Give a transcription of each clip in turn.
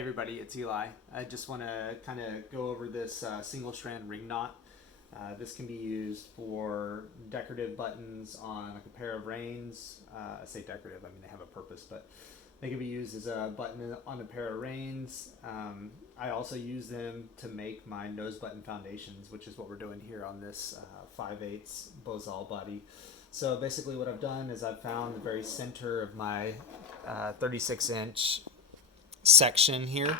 Hey everybody, it's Eli. I just want to kind of go over this single strand ring knot. This can be used for decorative buttons on like a pair of reins. I say decorative, I mean they have a purpose, but they can be used as a button on a pair of reins. I also use them to make my nose button foundations, which is what we're doing here on this 5/8 Bosal body. So basically what I've done is I've found the very center of my 36-inch section here.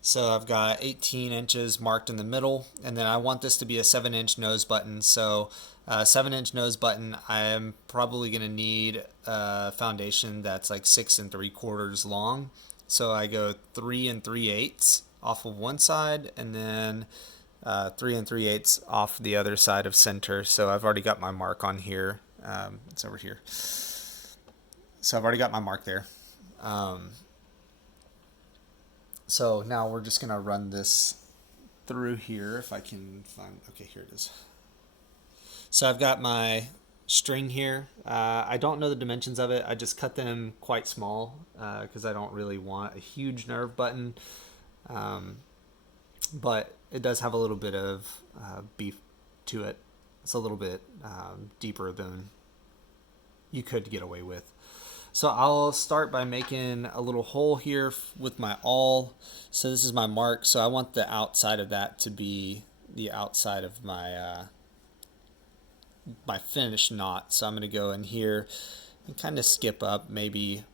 So I've got 18 inches marked in the middle, and then I want this to be a 7-inch nose button. So 7-inch nose button, I'm probably going to need a foundation that's like 6 3/4 long. So I go 3 3/8 off of one side, and then 3 3/8 off the other side of center. So I've already got my mark on here. It's over here. So I've already got my mark there. So now we're just going to run this through here if I can find, okay, here it is. So I've got my string here. I don't know the dimensions of it. I just cut them quite small because I don't really want a huge nerve button. But it does have a little bit of beef to it. It's a little bit deeper than you could get away with. So I'll start by making a little hole here with my awl. So this is my mark. So I want the outside of that to be the outside of my my finished knot. So I'm going to go in here and kind of skip up maybe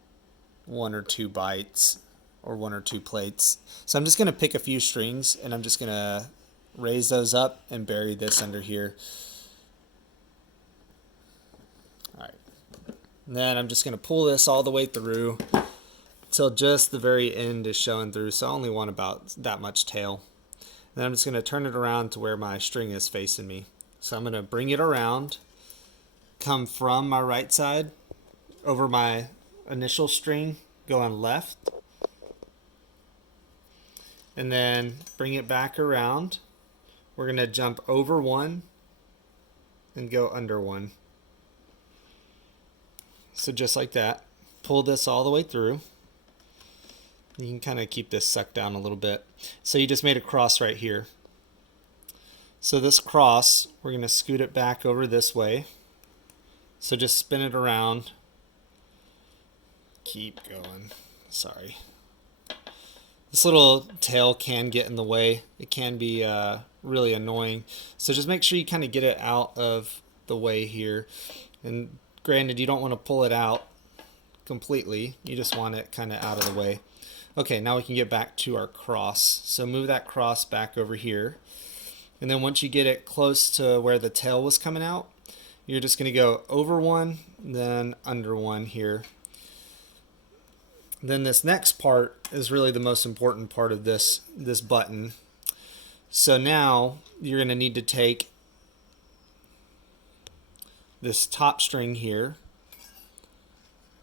1 or 2 bites or 1 or 2 plates. So I'm just going to pick a few strings and I'm just going to raise those up and bury this under here. And then I'm just going to pull this all the way through until just the very end is showing through. So I only want about that much tail. And then I'm just going to turn it around to where my string is facing me. So I'm going to bring it around, come from my right side over my initial string, going left. And then bring it back around. We're going to jump over one and go under one. So just like that, pull this all the way through. You can kind of keep this sucked down a little bit. So you just made a cross right here. So this cross, we're going to scoot it back over this way. So just spin it around. Keep going. Sorry. This little tail can get in the way. It can be really annoying. So just make sure you kind of get it out of the way here. And granted, you don't want to pull it out completely. You just want it kind of out of the way. Okay, now we can get back to our cross. So move that cross back over here. And then once you get it close to where the tail was coming out, you're just going to go over one, then under one here. Then this next part is really the most important part of this button. So now you're going to need to take this top string here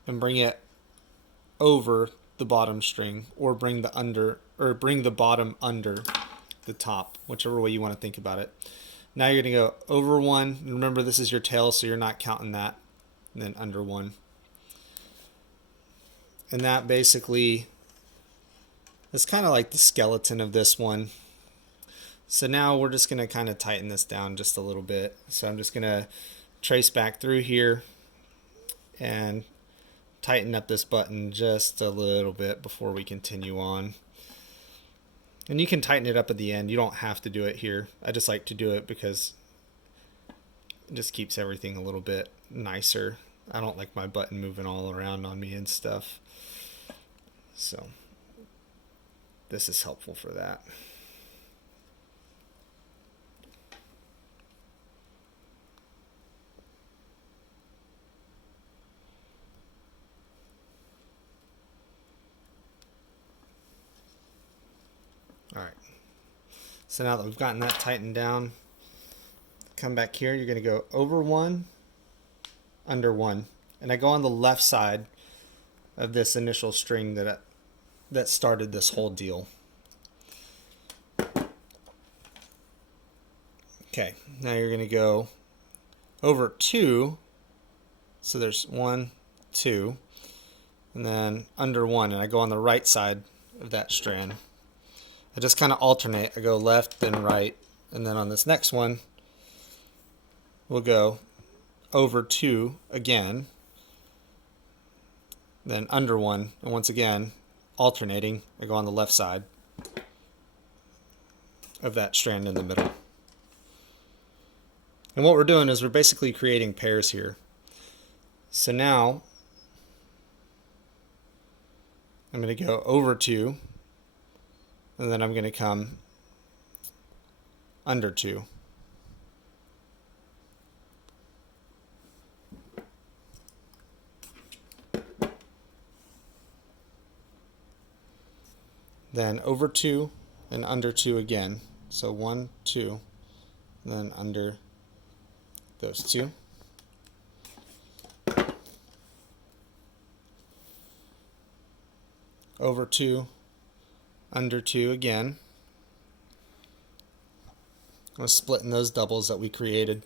and bring it over the bottom string, or bring the bottom under the top, whichever way you want to think about it. Now you're going to go over one. Remember, this is your tail, so you're not counting that. And then under one. And that basically is kind of like the skeleton of this one. So now we're just going to kind of tighten this down just a little bit. So I'm just going to trace back through here and tighten up this button just a little bit before we continue on. And you can tighten it up at the end. You don't have to do it here. I just like to do it because it just keeps everything a little bit nicer. I don't like my button moving all around on me and stuff. So this is helpful for that. Alright, so now that we've gotten that tightened down, come back here, you're going to go over one, under one. And I go on the left side of this initial string that started this whole deal. Okay, now you're going to go over two, so there's 1, 2, and then under one, and I go on the right side of that strand. I just kind of alternate. I go left, then right, and then on this next one, we'll go over 2 again, then under 1, and once again, alternating, I go on the left side of that strand in the middle. And what we're doing is we're basically creating pairs here. So now I'm going to go over 2, and then I'm going to come under 2. Then over 2 and under 2 again. So 1, 2, then under those 2. Over 2, under 2 again. I'm splitting those doubles that we created.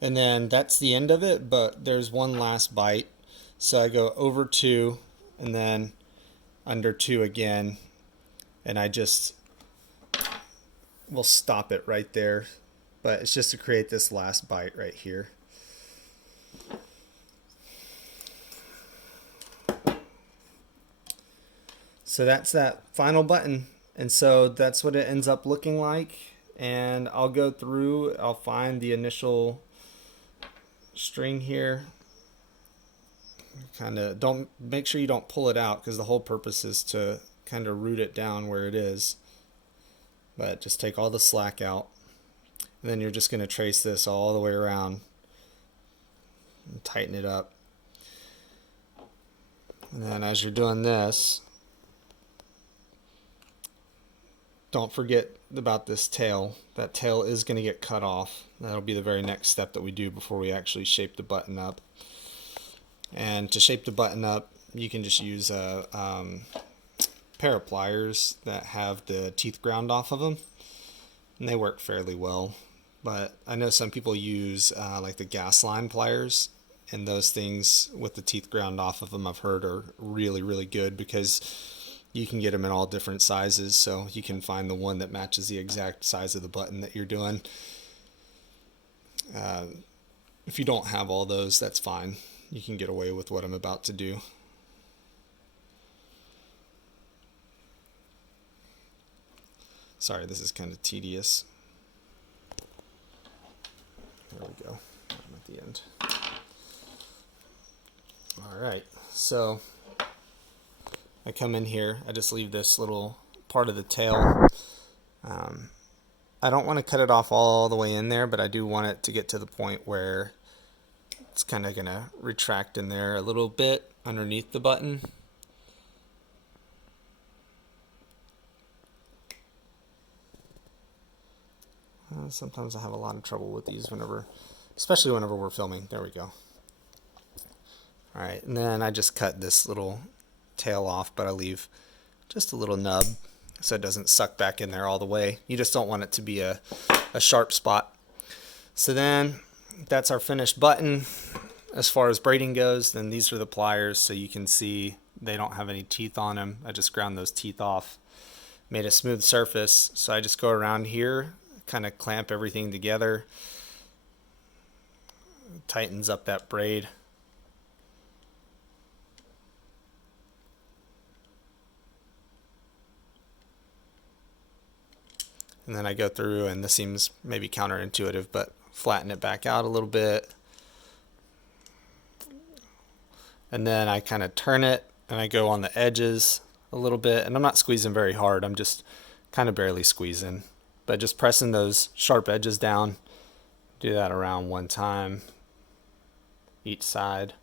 And then that's the end of it, but there's one last bite. So I go over 2 and then under 2 again, and I just will stop it right there. But it's just to create this last bite right here. So that's that final button, and so that's what it ends up looking like. And I'll go through, I'll find the initial string here. Kind of don't make sure you don't pull it out, because the whole purpose is to kind of root it down where it is. But just take all the slack out, and then you're just going to trace this all the way around and tighten it up. And then as you're doing this, don't forget about this tail. That tail is going to get cut off. That'll be the very next step that we do before we actually shape the button up. And to shape the button up, you can just use a pair of pliers that have the teeth ground off of them, and they work fairly well. But I know some people use like the gas line pliers, and those things with the teeth ground off of them, I've heard, are really, really good, because you can get them in all different sizes, so you can find the one that matches the exact size of the button that you're doing. If you don't have all those, that's fine. You can get away with what I'm about to do. Sorry, this is kind of tedious. There we go. I'm at the end. Alright, so I come in here, I just leave this little part of the tail. I don't want to cut it off all the way in there, but I do want it to get to the point where it's kind of going to retract in there a little bit underneath the button. Sometimes I have a lot of trouble with these especially whenever we're filming. There we go. Alright, and then I just cut this little tail off, but I leave just a little nub so it doesn't suck back in there all the way. You just don't want it to be a sharp spot. So then that's our finished button. As far as braiding goes, then these are the pliers, so you can see they don't have any teeth on them. I just ground those teeth off, made a smooth surface. So I just go around here, kind of clamp everything together, tightens up that braid. And then I go through, and this seems maybe counterintuitive, but flatten it back out a little bit. And then I kind of turn it, and I go on the edges a little bit. And I'm not squeezing very hard. I'm just kind of barely squeezing. But just pressing those sharp edges down. Do that around one time, each side.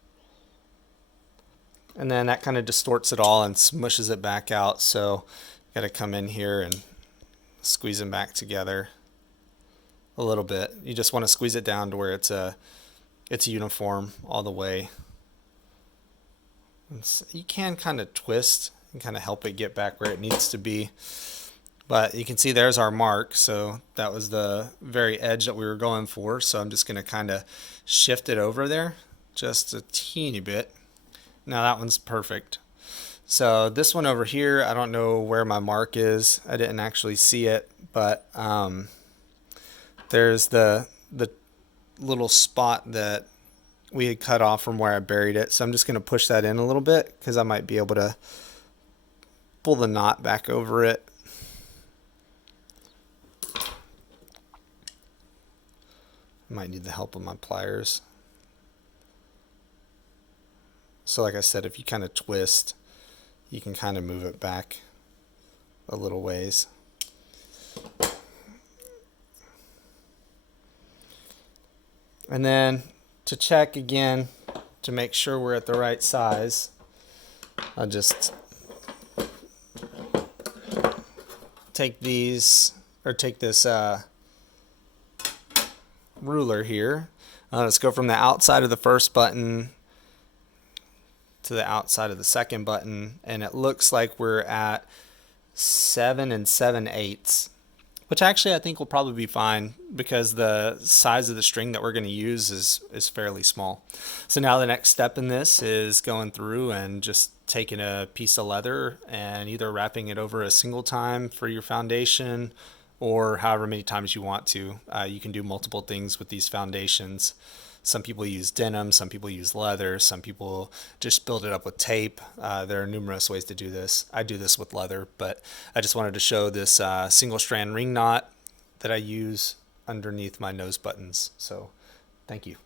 And then that kind of distorts it all and smushes it back out. So got to come in here and squeeze them back together a little bit. You just want to squeeze it down to where it's uniform all the way. You can kind of twist and kind of help it get back where it needs to be. But you can see there's our mark, so that was the very edge that we were going for. So I'm just going to kind of shift it over there just a teeny bit. Now that one's perfect. So this one over here, I don't know where my mark is. I didn't actually see it, but there's the little spot that we had cut off from where I buried it. So I'm just going to push that in a little bit because I might be able to pull the knot back over it. I might need the help of my pliers. So like I said, if you kind of twist, you can kind of move it back a little ways. And then to check again, to make sure we're at the right size, I'll just take these, or take this ruler here. Let's go from the outside of the first button to the outside of the second button, and it looks like we're at 7 7/8, which actually I think will probably be fine because the size of the string that we're going to use is fairly small. So now the next step in this is going through and just taking a piece of leather and either wrapping it over a single time for your foundation, or however many times you want to. You can do multiple things with these foundations. Some people use denim, some people use leather, some people just build it up with tape. There are numerous ways to do this. I do this with leather, but I just wanted to show this single strand ring knot that I use underneath my nose buttons. So thank you.